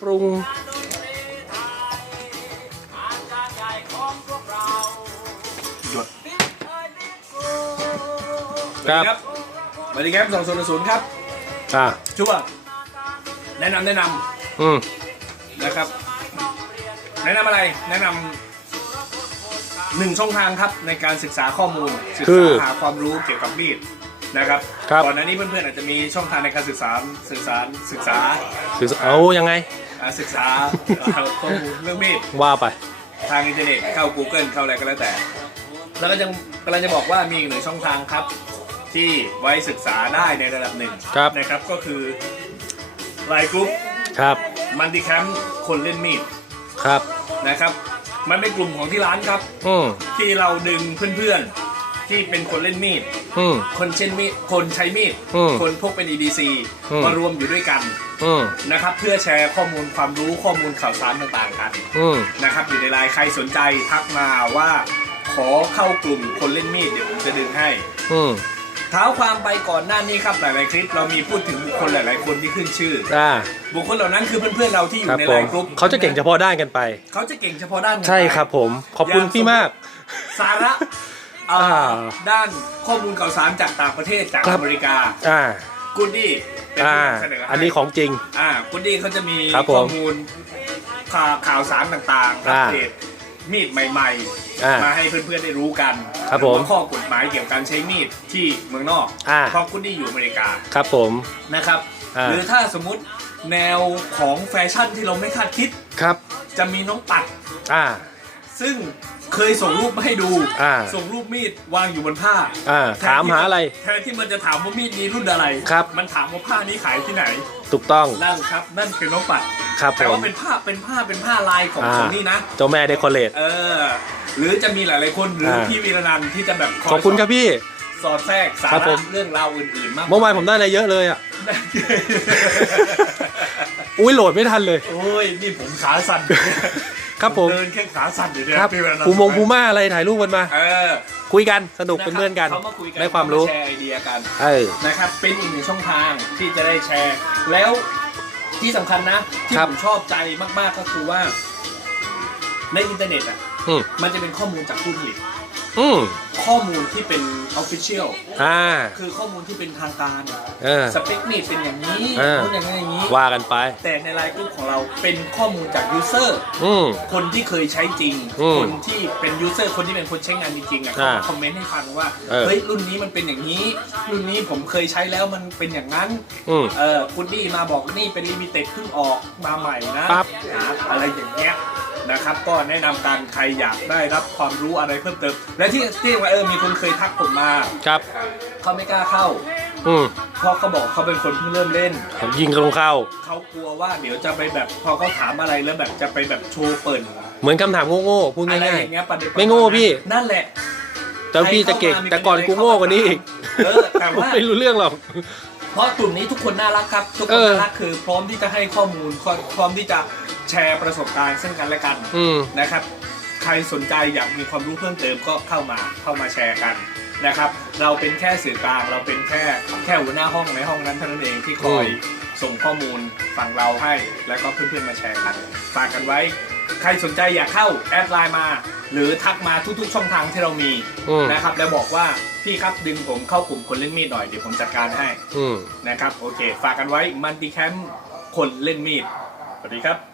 ปรุงหยดครับสวัสดีครับสองศูนย์ศูนย์ครับอ่าช่วงแนะนำแนะนอืมำนะครับ แนะนำอะไรแนะนำหนึ่งช่องทางครับในการศึกษาข้อมูลศึกคือษาหาความรู้เกี่ยวกับมีดนะครับครับ ก่อนหน้านี้เพื่อนๆอาจจะมีช่องทางในการศึกษาศึกษาศึกษาคือเอายังไงอ่า ศึกษาเอ่อข้อมูลเรื่องมีดว่าไป ทางอินเทอร์เน็ตเข้า Google เข้าอะไรก็แล้วแต่ แล้วก็ยังกำลังจะบอกว่ามีอีกหนึ่งช่องทางครับ ที่ไว้ศึกษาได้ในระดับหนึ่งครับ นะครับก็คือไลน์กรุ๊ปครับ มันติแคมป์คนเล่นมีดครับ นะครับ มันเป็นกลุ่มของที่ร้านครับ อืมที่เราดึงเพื่อนๆ ที่เป็นคนเล่นมีด อืม คนเช่นมีดคนใช้มีด อืมคนพกเป็น EDC อืม มารวมอยู่ด้วยกันอืมนะครับ เพื่อแชร์ข้อมูลความรู้ข้อมูลข่าวสารต่างๆกันอืมนะครับ อยู่ในไลน์ใครสนใจทักมาว่าขอเข้ากลุ่มคนเล่นมีดเดี๋ยวผมจะดึงให้ อืมเท้าความไปก่อนหน้านี้ครับหลายๆคลิป เรามีพูดถึงบุคคลหลายๆคนที่ขึ้นชื่อ อ่าบุคคลเหล่านั้นคือเพื่อนๆเราที่อครัยู่บในผไลมน์กลุ่มเขาจะเก่งเฉพาะด้านกันไป เขาจะเก่งเฉพาะด้านใช่ครับผม ขอบคุณพี่มาก สาระ เอ่ออ่าด้านข้อมูลข่าวสารจากต่างประเทศจากครับ อเมริกาอ่ากูดดี้เป็นอ่าผู้เสนอให้อันนี้ของจริง อ่ากูดดี้เขาจะมีครับผมข้อมูลข่าวข่าวสารต่างๆอัอ่าปเดตมีดใหม่อ่าๆ มาให้เพื่อนๆได้รู้กันครับผมแล้วก็ข้อกฎหมายเกี่ยวกับการใช้มีดที่เมืองนอกอ่า เพราะกูดดี้อยู่อเมริกา ครับผม นะครับอ่า หรือถ้าสมมุติแนวของแฟชั่นที่เราไม่คาดคิด ครับจะมีน้องปัดอ่า ซึ่งเคยส่งรูปมาให้ดู อ่า ส่งรูปมีดวางอยู่บนผ้าอ่าแทนถามที่หาอะไร แทนที่มันจะถามว่ามีดนี้รุ่นอะไร ครับ มันถามว่าผ้านี้ขายที่ไหน ถูกต้องนั่นครับ นั่นคือน้องปัด ครับผแต่มว่าเป็นผ้าเป็นผ้าเป็นผ้าลายของอ่า ของนี่นะ เจ้าแม่เดคอเรทเออ หรือจะมีหลายๆคนหรืออา พี่วีรนันท์ที่จะแบบยขอบคุณครับพี่ สอดแทรกสาครับผระม เรื่องราวอื่นๆมากเมื่อวานผมได้อะไรเยอะเลยอะ อุ้ยโหลดไม่ทันเลย โอ้ยนี่ผมขาสั่นอยู่เนี่ย ครับผม เดินแค่ขาสั่นอยู่เนี่ยครับพี่วีนันท์ภูมงภูม่าอะไรถ่ายรูปกันมา เออคุยกันสนุกเป็นเพื่อนกันเขามาคุยกันได้ความรู้แชร์ไอเดียกันเออนะครับเป็นอีกหนึ่งช่องทางที่จะได้แชร์ แล้วที่สำคัญนะที่ครับผมชอบใจมาก ๆก็คือว่า ในอินเทอร์เน็ตอะอืมมันจะเป็นข้อมูลจากผู้ผลิต อืมข้อมูลที่เป็นออฟฟิเชียลอ่า คือข้อมูลที่เป็นทางการเออสเปคมีดเป็นอย่างนี้เออรุ่นอย่างนี้อย่างนี้ ว่ากันไป แต่ในไลน์กลุ่มของเราเป็นข้อมูลจากยูเซอร์ อืม คนที่เคยใช้จริง อืมคนที่เป็นยูเซอร์ คนที่เป็นคนใช้งานจริงๆอะอ่าเขาคอมเมนต์ให้ฟังว่า เออเฮ้ย รุ่นนี้มันเป็นอย่างนี้ รุ่นนี้ผมเคยใช้แล้วมันเป็นอย่างนั้น อืมเออคุณดี้มาบอกนี่เป็นลิมิเต็ดเพิ่งออกมาใหม่นะปั๊บนะอะไรอย่างเงี้ย นะครับ ก็แนะนำการใครอยากได้รับความรู้อะไรเพิ่มเติม และที่ที่ว่าเออมีคนเคยทักผมมาครับ เขาไม่กล้าเข้า อืมเพราะเขาบอกเขาเป็นคนเพิ่งเริ่มเล่นผมยิงตรงเข้า เขากลัวว่าเดี๋ยวจะไปแบบพอเขาถามอะไรแล้วแบบจะไปแบบโชว์เปิดเหมือนคำถามโง่ๆพูดอะไรง่าอย ย่างเงี้ยประเด็นไม่โง่พี่ นั่นแหละ ๆแต่พี่จะเก่งใครเข้ามาแต่ก่อนกูโง่กว่านี้อีกเออแต่ผมว่า ไม่รู้เรื่องหรอก เพราะกลุ่มนี้ทุกคนน่ารักครับ ทุกคเอนอ น่ารักคือ พร้อมที่จะให้ข้อมูลพร้อมพร้อมที่จะ แชร์ประสบการณ์ซึ่งกันและกันอืม นะครับ ใครสนใจอยากมีความรู้เพิ่มเติมก็เข้ามาเข้ามาแชร์กันนะครับ เราเป็นแค่สื่อกลางเราเป็นแค่แค่หัวหน้าห้องในห้องนั้นเท่านั้นเองที่คอยอืมส่งข้อมูลฝั่งเราให้ แล้วก็เพื่อนๆมาแชร์กันฝากกันไว้ ใครสนใจอยากเข้าแอดไลน์มา หรือทักมาทุกๆช่องทางที่เรามีอืม นะครับ แล้วบอกว่าพี่ครับดึงผมเข้ากลุ่มคนเล่นมีดหน่อยเดี๋ยวผมจัดการให้ อืม นะครับ โอเค ฝากกันไว้มันติแคมคนเล่นมีด สวัสดีครับ